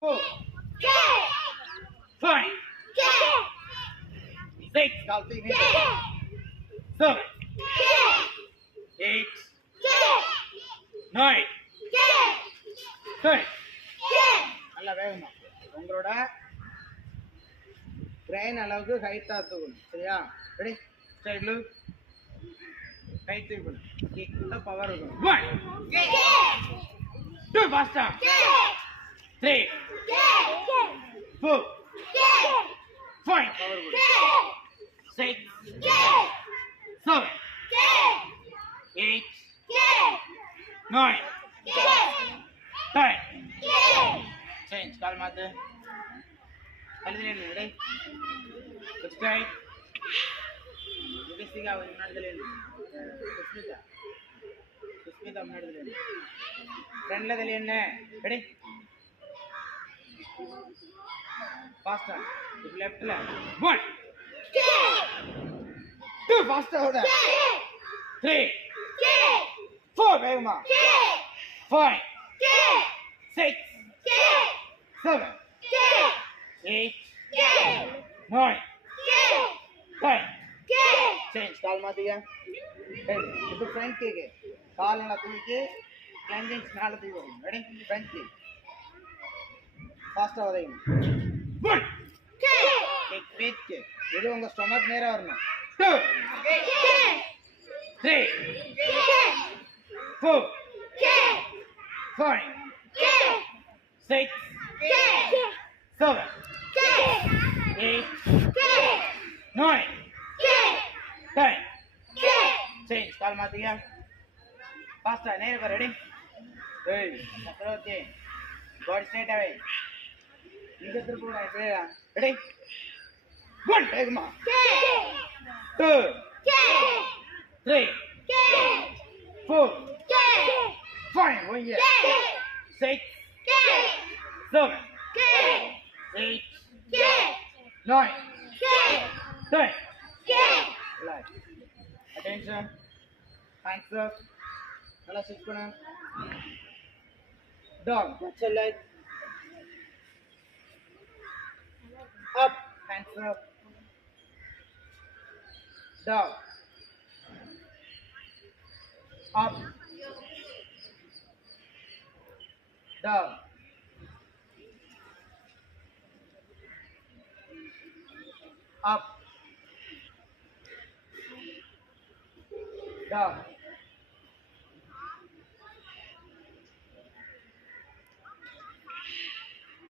4, 5, 6, 7, 8, 9, 10. நல்லா வேகமா உங்களோட பிரெயின் அளவுக்கு ஹைட்டா தூக்கணும். சரியா? ரெடி? Straight look. ஹைட் தூக்கணும். கிக்ல பவர் இருக்கணும். 1, 2, faster. 3, 4, 5, power good. 6, 7, 8, 9, 10. Change. Call mother. Ready? Straight. Sushmita front ready? Faster. Left. 1, 2, faster. 3, 4, 5, 6, 7, 8, 9, 10. Change. Call matiya. Ipo front kick. Call nala thulke plunging nala thivu. Ready? Front kick. Faster avadayum. 1, kick with kick. Idu unga stomach nera varanum. 2, 3, 4, 5, 6, 7, 8, 9, 10. Change. Call matiya. Faster. Never. Ready? Hey. Okay. Body straight away. Ready? 1, 2, 3, 4, 5, 6, 7, 8, 9, 10. Relax. Attention. Hands up. Nalla sit panna. Down. Touch your leg. Up. Hands up. Down. Up. Down. Up. Down.